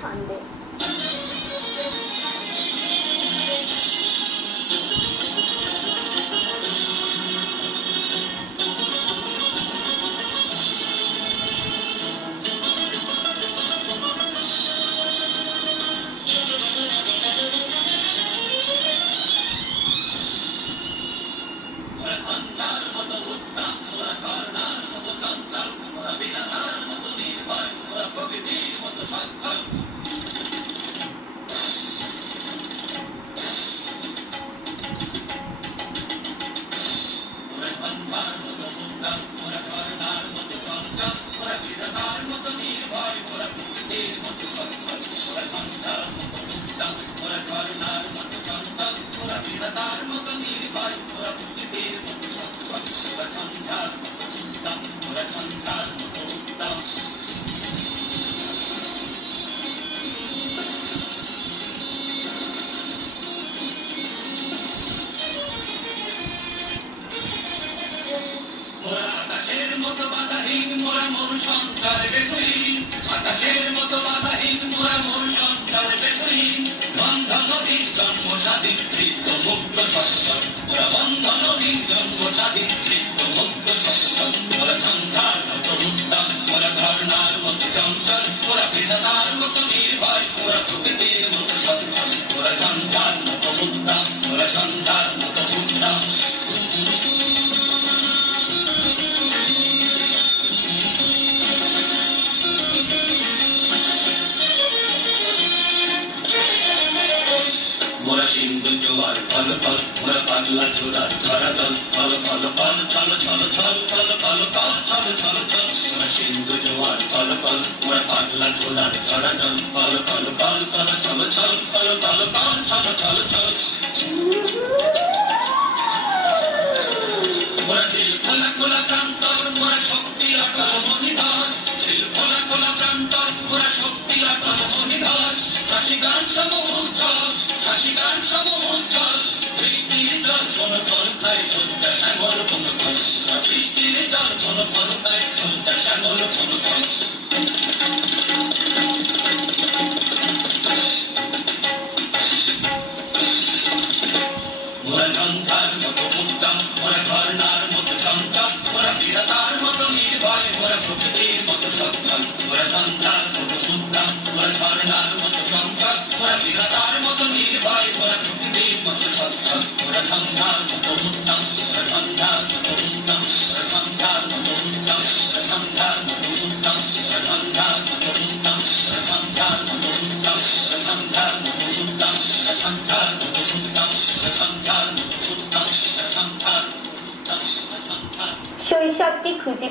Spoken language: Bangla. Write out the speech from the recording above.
ছন্দে। আকাশের মতো বাধাহীন মোরা মোর সংসার বেগুইন, আকাশের মতো বাধাহীন মোরা মোর সংসার বেগুইন। বন্ধ নদীর জন্ম স্বাধীন চিত্ত মুক্ত সচল, মোরা বন্ধ নদীর জন্ম স্বাধীন চিত্ত মুক্ত সচল। মোরা সংখ্যার মতো উত্তম, মোরা ধর্নার মতো চঞ্চল, মোরা বিধাতার মতো নির্ভয়, মোরা প্রকৃতির মতো সচল। মোরা সংখ্যার মতো উত্তম, মোরা সংখ্যার মতো উত্তম। মোরা সিন্ধু জোয়ার ফল ফল, মোরা পাগলা ঝোড়ার ঝরা জল, ফল ফল ফল ছল ছল ছল, ফল ফল ফল ছল ছল ছল। মোরা সিন্ধু জোয়ার ফল ফল, মোরা পাগলা ঝোড়ার ঝরা জল, ফল ফল ফল ছল ছল ছল, ফল ফল ফল ছল ছল ছল। মোরা ঝিল খোলা খোলা প্রান্তর, মোরা শক্তি অটল মণিধর, ঝিল খোলা খোলা প্রান্তর, মোরা শক্তি অটল মণিধর। হাসি গান সমূহ উজ্জ্বল, হাসি গান সমূহ উজ্জ্বল, বৃষ্টির জল কোন ফল খায় সজ্জা শ্যামল কোন ফল, বৃষ্টির জল কোন ফল খায় সজ্জা শ্যামল কোন ফল। মোরা ঝঞ্ঝার মতো উত্তম, মোরা ঝর্ণার মতো চঞ্চল, মোরা বিধাতার মতো নির্ভয়, মোরা প্রকৃতির মতো সচ্ছল। মোরা সন্ধ্যার মতো উত্তম, মোরা ঝর্ণার মতো চঞ্চল, মোরা বিধাতার মতো নির্ভয়, মোরা প্রকৃতির মতো সচ্ছল। মোরা সন্ধ্যার মতো উত্তম, মোরা সন্ধ্যার মতো উত্তম, মোরা সন্ধ্যার মতো উত্তম, মোরা সন্ধ্যার মতো উত্তম, মোরা সন্ধ্যার মতো উত্তম, মোরা সন্ধ্যার মতো উত্তম, মোরা সন্ধ্যার মতো উত্তম, মোরা সন্ধ্যার মতো উত্তম, মোরা সন্ধ্যার মতো উত্তম, মোরা সন্ধ্যার মতো উত্তম, মোরা সন্ধ্যার। শৈশবকে খুঁজে